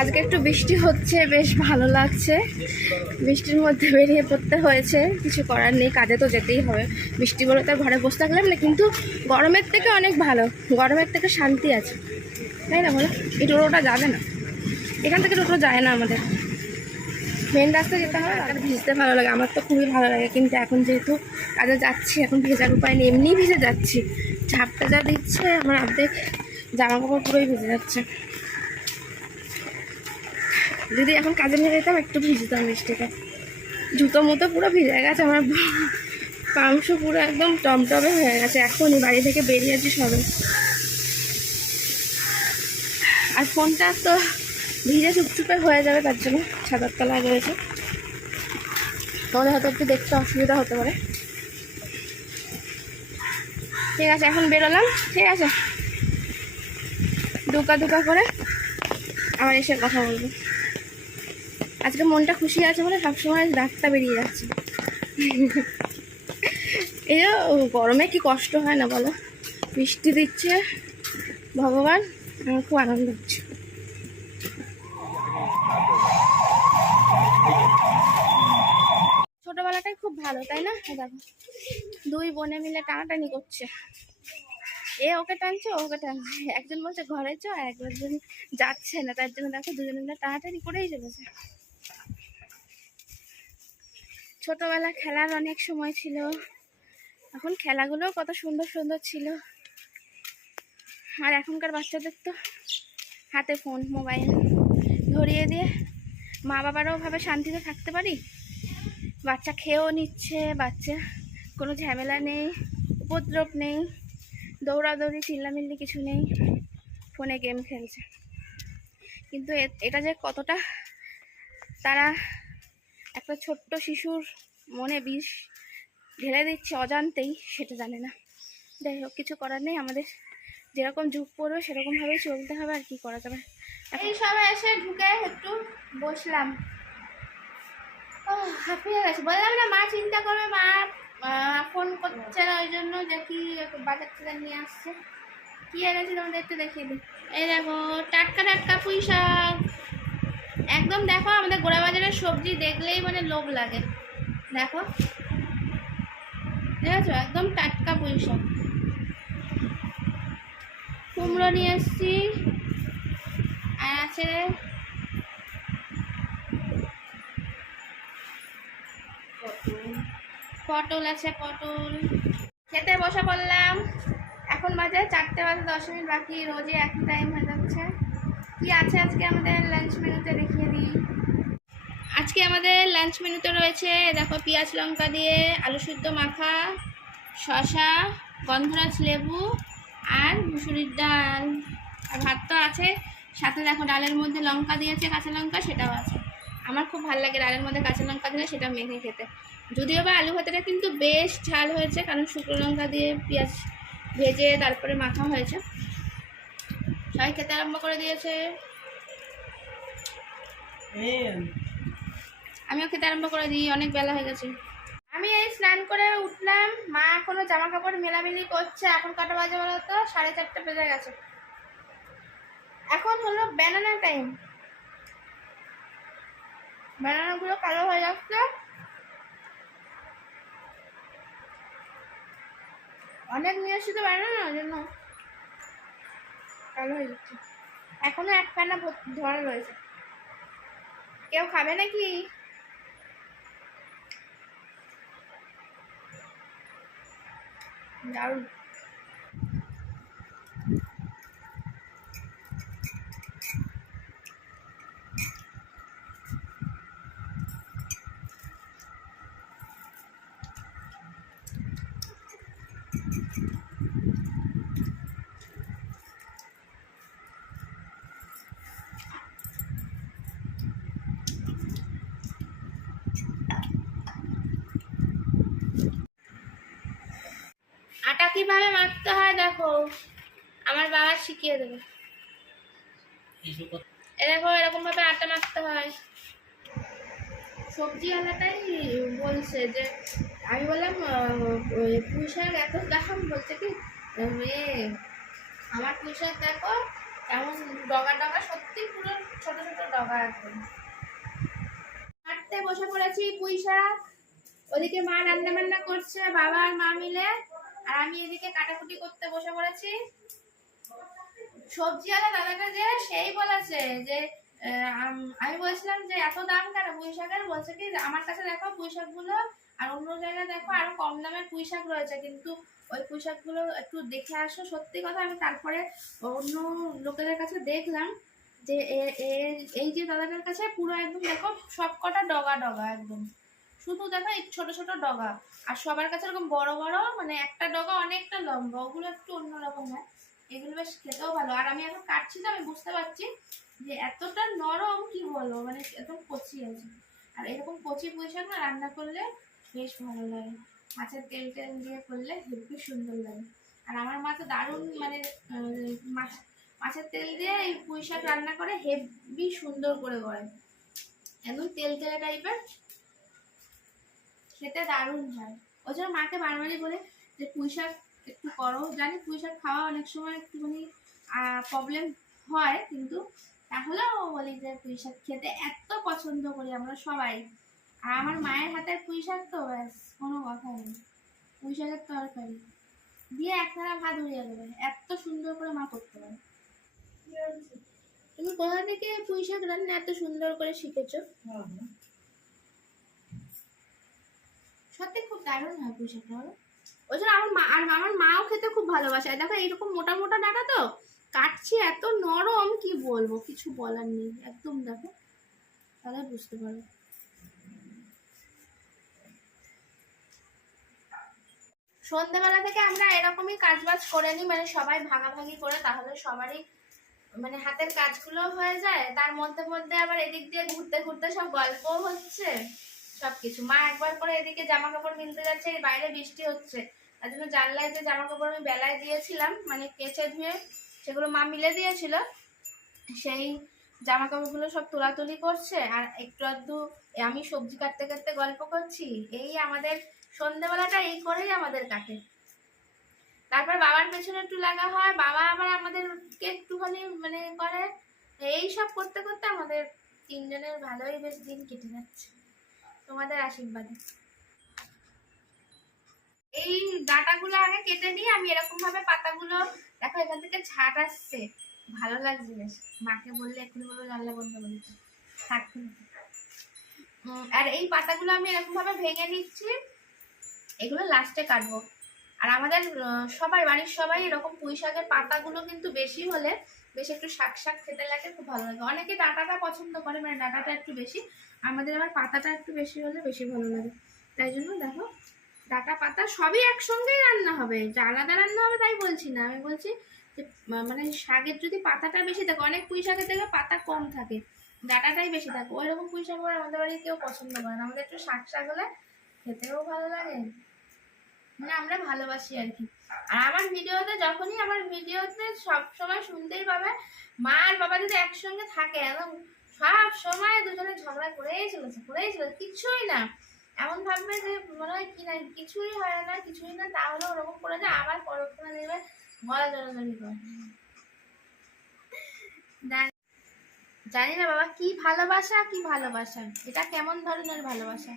আজকে একটু বৃষ্টি হচ্ছে, বেশ ভালো লাগছে। বৃষ্টির মধ্যে বেরিয়ে পড়তে হয়েছে, কিছু করার নেই, কাজে তো যেতেই হবে। বৃষ্টি বলে তো ঘরে বসে থাকলাম না, কিন্তু গরমের থেকে অনেক ভালো, গরমের থেকে শান্তি আছে। তাই না বলো? এই টোটোটা যাবে না। এখান থেকে টোটো যায় না আমাদের। মেন রাস্তায় যেতে হয়, আর ভিজতে ভালো লাগে। আমার তো খুবই ভালো লাগে, কিন্তু এখন যেহেতু কাজে যাচ্ছি, এখন ভেজার উপায় নেই, এমনিই ভিজে যাচ্ছি। ঝাপটা যা দিচ্ছে, আমার অর্ধেক জামা কাপড় পুরোই ভিজে যাচ্ছে। যদি এখন কাজে নিয়ে যেতাম, একটু ভিজতাম বৃষ্টিতে জুতো মতো পুরো ভিজে গেছে, আমার পাংশ পুরো একদম টমটমে হয়ে গেছে। এখনই বাড়ি থেকে বেরিয়েছি সবে। আর ফোনটা তো ভিজে চুপচুপে হয়ে যাবে, তার জন্য ছাতার তলায় রয়েছে। তাহলে হয়তো একটু দেখতে অসুবিধা হতে পারে। ঠিক আছে, এখন বেরোলাম, ঠিক আছে? দুকা দুকা করে আবার এসে কথা বলব। আজকে মনটা খুশি আছে বলে সবসময় ডাক্তার বেরিয়ে যাচ্ছে। এই গরমে কি কষ্ট হয় না বলো? বৃষ্টি দিচ্ছে, ভগবান আমার খুব আনন্দ হচ্ছে। ছোটবেলাটাই খুব ভালো, তাই না? দেখো, দুই বোনে মিলে টানাটানি করছে। এ ওকে টানছে ওকে টানছে। একজন বলছে, ঘরে চ আর একজন যাচ্ছে না। তার জন্য দেখো দুজনে মিলে টানাটানি করেই চলেছে। ছোটবেলা খেলার অনেক সময় ছিল। এখন খেলাগুলো কত সুন্দর সুন্দর ছিল। আর এখনকার বাচ্চাদের তো হাতে ফোন মোবাইল ধরিয়ে দিয়ে মা বাবারাও ভাবে শান্তিতে থাকতে পারি? বাচ্চা খেয়েও নিচ্ছে, বাচ্চা কোনো ঝামেলা নেই, উপদ্রব নেই, দৌড়াদৌড়ি, চিল্লামিল্লি কিছু নেই ফোনে গেম খেলছে। কিন্তু এটা যে কতটা তারা একটা ছোট্ট শিশুর মনে বিষ ঢেলে দিচ্ছে অজান্তেই, সেটা জানে না। যাই হোক, কিছু করার নেই, আমাদের যেরকম যুগ পড়বে, সেরকমভাবেই চলতে হবে, আর কি করা যাবে। এই সবাই এসে ঢুকে একটু বসলাম। ও, হাঁপিয়ে গেছে। বললাম না, মা চিন্তা করবে, মা ফোন করছে না, ওই জন্য কি বাজার থেকে নিয়ে আসছে। কি এনেছি তোমাদের একটু দেখিয়ে দিই। এই দেখো, টাটকা টাটকা পুঁই শাক। একদম দেখো, আমাদের গোড়া বাজারের সবজি দেখলেই মানে লোভ লাগে। দেখো। দেখেছ একদম টাটকা শাক কুমড়ো নিয়ে এসছি। আর আছে পটল আছে, পটল। খেতে বসে পড়লাম। এখন বাজে চারটে বাজে, দশ মিনিট বাকি, রোজই একই টাইম হয়ে কি আছে আজকে আমাদের লাঞ্চ মেনুতে দেখিয়ে দিই। আজকে আমাদের লাঞ্চ মেনুতে রয়েছে, দেখো পেঁয়াজ লঙ্কা দিয়ে আলু সিদ্ধ মাখা শশা গন্ধরাজ লেবু আর মুসুরির ডাল। আর ভাত তো আছে, সাথে দেখো ডালের মধ্যে লঙ্কা দিয়েছে, কাঁচা লঙ্কা, সেটাও আছে। আমার খুব ভালো লাগে ডালের মধ্যে কাঁচা লঙ্কা দিলে, সেটা মেখে খেতে। যদিও বা আলু ভাতাটা কিন্তু বেশ ঝাল হয়েছে, কারণ শুকনো লঙ্কা দিয়ে পেঁয়াজ ভেজে তারপরে মাখা হয়েছে। সবাই খেতে আরম্ভ করে দিয়েছে। আমিও খেতে আরম্ভ করে দিই অনেক বেলা হয়ে গেছে। আমি এই স্নান করে উঠলাম মা এখনও জামা কাপড় মেলামেলি করছে এখন কটা বাজে বলো তো? সাড়ে চারটে বেজে গেছে। এখন হলো ব্যানানা টাইম ব্যানানাগুলো কালো হয়ে যাচ্ছে। অনেক নিয়ে এসেছি তো ব্যানানা ওই জন্য। কালো হয়ে যাচ্ছে। এখনও এক পানা ধরা রয়েছে। কেউ খাবে নাকি? দারুণ আটা কীভাবে মাখতে হয় দেখো। আমার বাবা শিখিয়ে দেবে। দেখো এরকম ভাবে আটা মাখতে হয়। সবজি আলাটাই বলছে যে আমি বললাম পুঁই শাক এত দাম? বলছে কি আমার পুঁই শাক দেখো কেমন ডগা ডগা সত্যি পুরো ছোট ছোট ডগা একদম। হাঁটতে বসে পড়েছি পুঁই শাক। ওদিকে মা রান্না বান্না করছে বাবা আর মা মিলে। আর আমি এদিকে কাটাকুটি করতে বসে পড়েছি। সবজিওয়ালা দাদাকে যে সেই বলেছে যে আমি বলছিলাম যে, এত দাম কেন? পুঁই শাকের বলছে কি, আমার কাছে দেখো পুঁই শাকগুলো আর অন্য জায়গায় দেখো আরও কম দামের পুঁই শাক রয়েছে। কিন্তু ওই পুঁই শাকগুলো একটু দেখে আসো। সত্যি কথা আমি তারপরে অন্য লোকেদের কাছে দেখলাম যে এই যে দাদাটার কাছে পুরো একদম দেখো সব কটা ডগা ডগা একদম। শুধু দেখো এই ছোট ছোট ডগা। আর সবার কাছে এরকম বড় বড় মানে একটা ডগা অনেকটা লম্বা, ওগুলো একটু অন্যরকম হয়। এগুলো বেশ খেতেও ভালো। আর আমি এখন কাটছি তো, আমি বুঝতে পারছি যে এতটা নরম কি বলব মানে একদম কচি আছে। আর এরকম কচি পুঁইশাক না রান্না করলে বেশ ভালো লাগে। মাছের তেল টেল দিয়ে করলে হেবি সুন্দর লাগে। আর আমার মা তো দারুণ মানে মাছ, মাছের তেল দিয়ে এই পুঁই শাক রান্না করে হেবি সুন্দর করে করে একদম তেল তেলে টাইপের খেতে দারুণ হয়। ওই জন্য মাকে বারবারই বলে যে পুঁই শাক একটু করো। জানি পুঁই শাক খাওয়া অনেক সময় একটুখানি প্রবলেম হয় কিন্তু তাহলেও বলি যে পুঁই শাক খেতে এত পছন্দ করি আমরা সবাই। আর আমার মায়ের হাতের পুঁই শাক তো ব্যাস কোনো কথা নেই। পুঁই শাকের তরকারি। দিয়ে একখানা ভাত উড়িয়ে দেবে। এত সুন্দর করে মা করতে পারে। তুমি কোথা থেকে পুঁই শাক রান্না এত সুন্দর করে শিখেছো সত্যি খুব দারুণ হয় পুঁই ওই জন্য আমার মা আর আমার মাও খেতে খুব ভালোবাসে। দেখো, এইরকম মোটা মোটা ডাটা তো কাটছি, এত নরম, কি বলব? কিছু বলার নেই, একদম দেখো, তাহলে বুঝতে পারো। সন্ধ্যেবেলা থেকে আমরা এরকমই কাজবাজ করে নিই মানে সবাই ভাগাভাগি করে, তাহলে সবারই মানে হাতের কাজগুলো হয়ে যায়। তার মধ্যে মধ্যে আবার এদিক দিয়ে ঘুরতে ঘুরতে সব গল্পও হচ্ছে। সবকিছু। মা একবার করে এদিকে জামা কাপড় কিনতে যাচ্ছে বাইরে বৃষ্টি হচ্ছে। তার জন্য জানলায় যে জামা কাপড় আমি বেলায় দিয়েছিলাম মানে কেচে ধুয়ে সেগুলো মা মিলে দিয়েছিল, সেই জামা কাপড়গুলো সব তোলাতুলি করছে। আর একটু আধটু আমি সবজি কাটতে কাটতে গল্প করছি, এই আমাদের সন্ধেবেলাটা এই করেই আমাদের কাটে। তারপর বাবার পেছনে একটু লাগা হয়, বাবা আবার আমাদেরকে একটুখানি মানে করে। এই সব করতে করতে আমাদের তিনজনের ভালোই বেশ দিন কেটে যাচ্ছে। তোমাদের আশীর্বাদে। এই ডাটাগুলো আগে কেটে নিয়ে আমি এরকম ভাবে পাতাগুলো, দেখো এখান থেকে ঝাট আসছে। ভালো লাগছে বেশ। মাকে বললে এক্ষুনি বলব জানলা বন্ধ দিতে। থাক আর এই পাতাগুলো আমি এরকম ভাবে ভেঙে নিচ্ছি। এগুলো লাস্টে কাটবো। আর আমাদের সবাই বাড়ির সবাই এরকম পুঁই শাকের পাতাগুলো কিন্তু বেশি হলে বেশ একটু শাক শাক খেতে লাগে, খুব ভালো লাগে। অনেকে ডাটাটা পছন্দ করে মানে ডাটাটা একটু বেশি। আমাদের আবার পাতাটা একটু বেশি হলে বেশি ভালো লাগে। তাই জন্য দেখো, ডাটা, পাতা সবই একসঙ্গেই রান্না হবে। যে আলাদা রান্না হবে তাই বলছি না। আমি বলছি যে মানে শাকের যদি পাতাটা বেশি থাকে, অনেক পুঁই শাকের থেকে পাতা কম থাকে, ডাটাটাই বেশি থাকে। ওই রকম পুঁই শাক আমাদের বাড়ি কেউ পছন্দ করে না। আমাদের একটু শাক শাক হলে খেতেও ভালো লাগে। মানে আমরা ভালোবাসি আর কি। আমার ভিডিওতে যখনই, আমার ভিডিওতে সব সময় শুনতেই পাবে, মা আর বাবা যদি একসঙ্গে থাকে এবং সব সময় দুজনে ঝগড়া করেই চলেছে করেই চলেছে, কিছুই না। এমন ভাববে যে মনে হয় কি না, কিছুই হয় না, কিছুই না, তাহলে ওরকম করে যে আবার পরক্ষণে দেবে গলা জড়াজড়ি করে জানি না বাবা, কি ভালোবাসা কি ভালোবাসা? এটা কেমন ধরনের ভালোবাসা?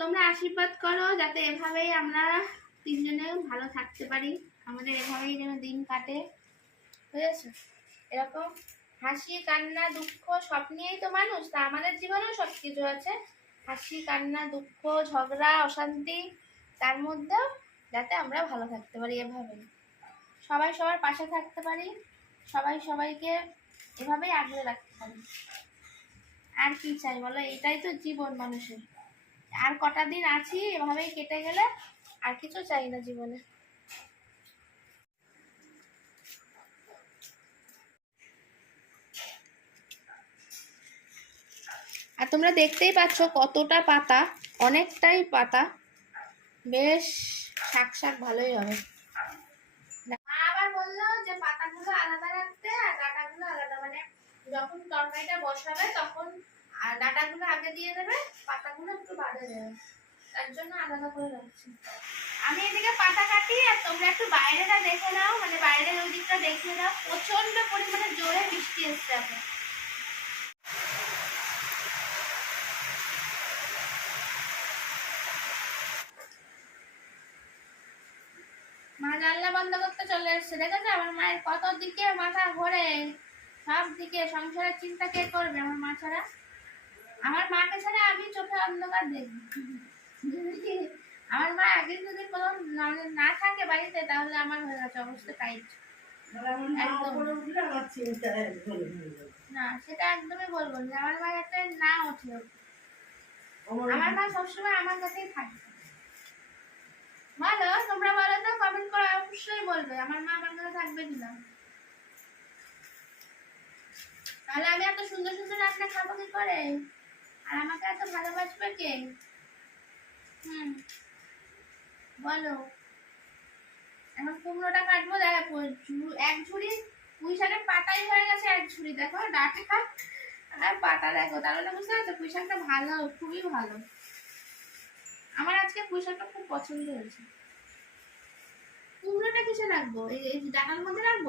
তোমরা আশীর্বাদ করো, যাতে এভাবেই আমরা তিনজনে ভালো থাকতে পারি। আমাদের এভাবেই যেন দিন কাটে। বুঝেছ? এরকম হাসি, কান্না, দুঃখ সব নিয়েই তো মানুষ। তা আমাদের জীবনেও সব কিছু আছে। হাসি, কান্না, দুঃখ, ঝগড়া, অশান্তি, তার মধ্যেও যাতে আমরা ভালো থাকতে পারি এভাবে সবাই সবার পাশে থাকতে পারি। সবাই সবাইকে এভাবেই আগলে রাখতে পারি। আর কি চাই বলো? এটাই তো জীবন মানুষের। আর কটা দিন আছি এভাবেই কেটে গেলে আর কিছু চাই না জীবনে। আর তোমরা দেখতেই পাচ্ছ কতটা পাতা, অনেকটাই পাতা। বেশ শাক শাক ভালোই হবে। আবার বলল যে পাতাগুলো আলাদা রাখতে আর ডাটাগুলো আলাদা। মানে যখন তরকারিটা বসাবে তখন ডাটাগুলো আগে দিয়ে দেবে, পাতাগুলো একটু বাদে দেবে আমি এদিকে পাতা কাটি আর তোমরা একটু বাইরেটা দেখে নাও মানে বাইরের ওই দিকটা দেখে নাও। প্রচণ্ড পরিমাণে জোরে বৃষ্টি এসছে মা জানলা বন্ধ করতে চলে এসছে, দেখেছ? আমার মায়ের কত দিকে মাথা ঘোরে, সব দিকে সংসারের চিন্তা কে করবে আমার মা ছাড়া? আমার মাকে ছাড়া আমি চোখে অন্ধকার দেখি আমার মা আগে যদি কোনো না- না থাকে বাড়িতে, তাহলে আমার হয়ে গেছে অবস্থা টাইট না, সেটা একদমই বলব না। আমার মা না ওঠে। আমার মা সবসময় আমার কাছেই থাকে। তোমরা বলো তো কমেন্ট অবশ্যই বলবে। আমার মা আমার কাছে থাকবে কিনা? তাহলে আমি এত সুন্দর সুন্দর রান্না খাব কি করে? আর আমাকে এত ভালোবাসবে কে? বলো। এখন কুমড়োটা কাটবো, দেখো এক ঝুড়ি পুঁই শাকের পাতাই হয়ে গেছে, এক ঝুড়ি, দেখো, ডাটা আর পাতা দেখো, তাহলে বুঝতে পারছ, পুঁই শাকটা ভালো, খুবই ভালো। আমার আজকে পুঁই শাকটা খুব পছন্দ হয়েছে। কুমড়োটা কিসে রাখব? এই এই ডাটার মধ্যে রাখব?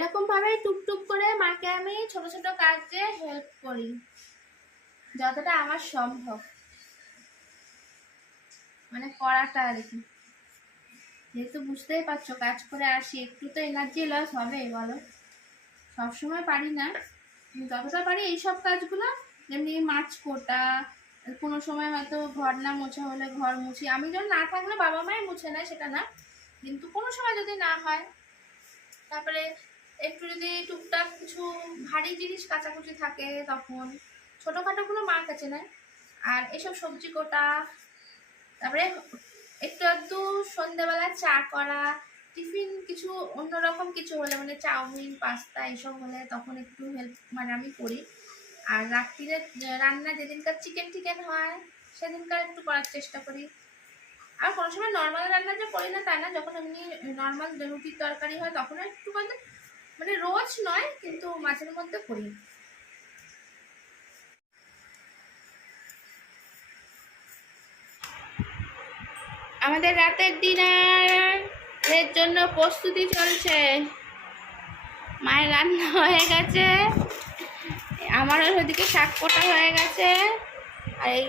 ভাবেই টুকটুক করে মাকে আমি ছোট ছোট কাজে হেল্প করি। যতটা আমার সম্ভব। মানে করাটা আর কি। যেহেতু বুঝতেই পারছ, কাজ করে আসি, একটু তো এনার্জি লস হবে বলো। সবসময় পারি না। যতটা পারি এইসব কাজগুলো, যেমনি মাছ কোটা, কোনো সময় হয়তো ঘর না মোছা হলে ঘর মুছি। আমি যখন না থাকলে বাবা মাই মুছে নেয়, সেটা না। কিন্তু কোনো সময় যদি না হয়, তারপরে একটু যদি টুকটাক কিছু ভারী জিনিস কাচাকুচি থাকে তখন ছোটোখাটোগুলো মার কাছে নেয়। আর এসব সবজি কোটা, তারপরে একটু একটু সন্ধ্যেবেলা চা করা, টিফিন কিছু অন্যরকম কিছু হলে মানে চাউমিন, পাস্তা এসব হলে তখন একটু হেল্প মানে আমি করি। আর রাত্রিরে রান্না যেদিনকার চিকেন টিকেন হয়, সেদিনকার একটু করার চেষ্টা করি। আর কোনো সময় নর্মাল রান্না যে করি না তা না, যখন এমনি নর্মাল রুটির তরকারি হয়, তখনও একটু মানে মানে রোজ নয়, কিন্তু মাঝের মধ্যে করি। আমাদের রাতের ডিনার এর জন্য প্রস্তুতি চলছে। মায়ের রান্না হয়ে গেছে। আমারও ওদিকে শাক কোটা হয়ে গেছে। আর এই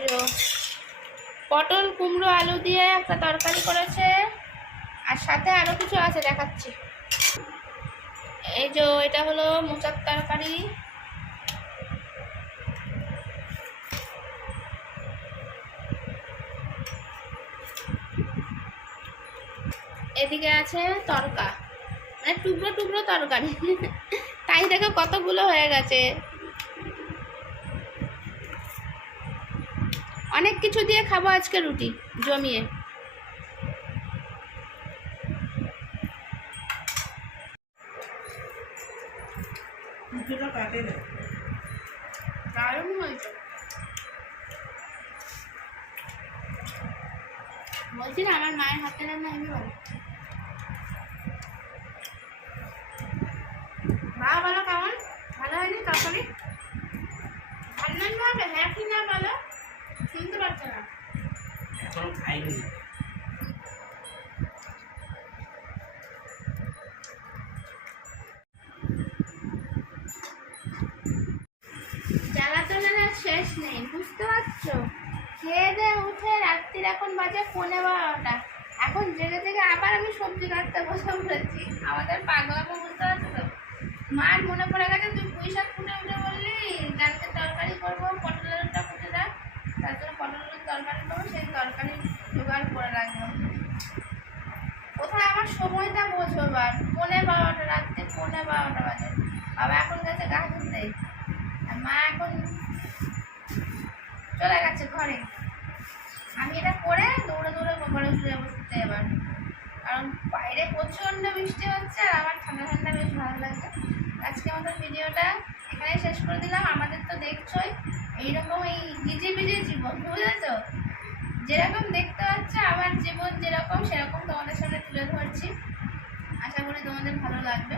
পটল, কুমড়ো, আলু দিয়ে একটা তরকারি করেছে। আর সাথে আরও কিছু আছে দেখাচ্ছি। এই যে এটা হলো মোচার তরকারি। এদিকে আছে তরকা। মানে টুকরো টুকরো তরকারি তাই দেখো কতগুলো হয়ে গেছে। অনেক কিছু দিয়ে খাব আজকে রুটি, জমিয়ে দারুণ হয়েছে বলছি না আমার মায়ের হাতে রান্না আমি ভালো মা বলো কেমন ভালো হয়নি তরকারি রান্না না হবে হ্যাঁ কি না বলো শুনতে পাচ্ছ না এখনও খাইনি। জ্বালাতনের আর শেষ নেই, বুঝতে পারছ? খেয়ে দিয়ে উঠে রাত্রির এখন বাজে পৌনে বারোটা। এখন জেগে জেগে আবার আমি সবজি কাটতে বসে পড়েছি। আমাদের পাগলামো বুঝতে পারছ তো? মার মনে পড়ে গেছে, তুই পুঁই ফুটে উঠে বললি কালকে তরকারি করব পটল আলুটা ফুটে দাও তার জন্য পটল তরকারি করব, সেই তরকারি রাখব। কোথায় আমার সময়টা বোঝো এবার পৌনে বারোটা, রাত্রে পৌনে বারোটা বাজে। বাবা এখন গেছে গা ধুতে। আর মা এখন চলে গেছে ঘরে। আমি এটা করে দৌড়ে দৌড়ে ঘরে শুয়ে বসতে এবার। কারণ বাইরে প্রচণ্ড বৃষ্টি হচ্ছে আর আমার ঠান্ডা ঠান্ডা বেশ ভালো লাগছে। আজকে আমাদের ভিডিওটা এখানে শেষ করে দিলাম। আমাদের তো দেখছোই। এইরকম এই ভিজে ভিজে জীবন, বুঝেছ? যেরকম দেখতে পাচ্ছ, আমার জীবন যেরকম, সেরকম তোমাদের সামনে তুলে ধরছি। আশা করি তোমাদের ভালো লাগবে।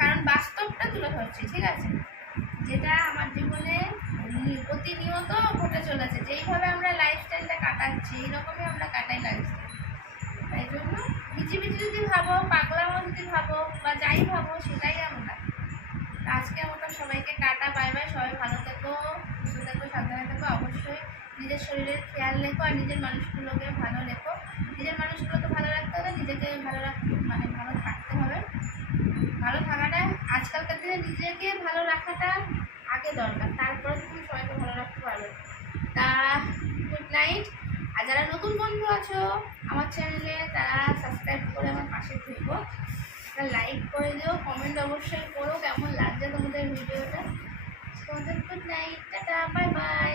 কারণ বাস্তবটা তুলে ধরছি, ঠিক আছে? যেটা আমার জীবনে প্রতিনিয়ত ঘটে চলেছে। যেইভাবে আমরা লাইফস্টাইলটা কাটাচ্ছি, এইরকমই আমরা কাটাই লাইফস্টাইল তাই জন্য মিচিমিচি যদি ভাবো, পাগলামো যদি ভাবো, বা যাই ভাবো, সেটাই আমরা। আজকে মতো সবাইকে কাটা বাই বাই, সবাই ভালো থেকো, সুস্থ থেকো, সাবধানে থেকো, অবশ্যই নিজের শরীরের খেয়াল রেখো আর নিজের মানুষগুলোকে ভালো রেখো। নিজের মানুষগুলোকে ভালো রাখতে হবে নিজেকে ভালো রাখতে মানে ভালো থাকতে হবে। ভালো থাকাটা আজকালকার দিনে নিজেকে ভালো রাখাটা আগে দরকার, তারপরে তুমি সবাইকে ভালো রাখতে পারবে। তা গুড নাইট আর যারা নতুন বন্ধু আছো আমার চ্যানেলে, তারা সাবস্ক্রাইব করে আমার পাশে থেকো। একটা লাইক করে দিও কমেন্ট অবশ্যই করো কেমন লাগছে তোমাদের ভিডিওটা। তোমাদের good night tata bye bye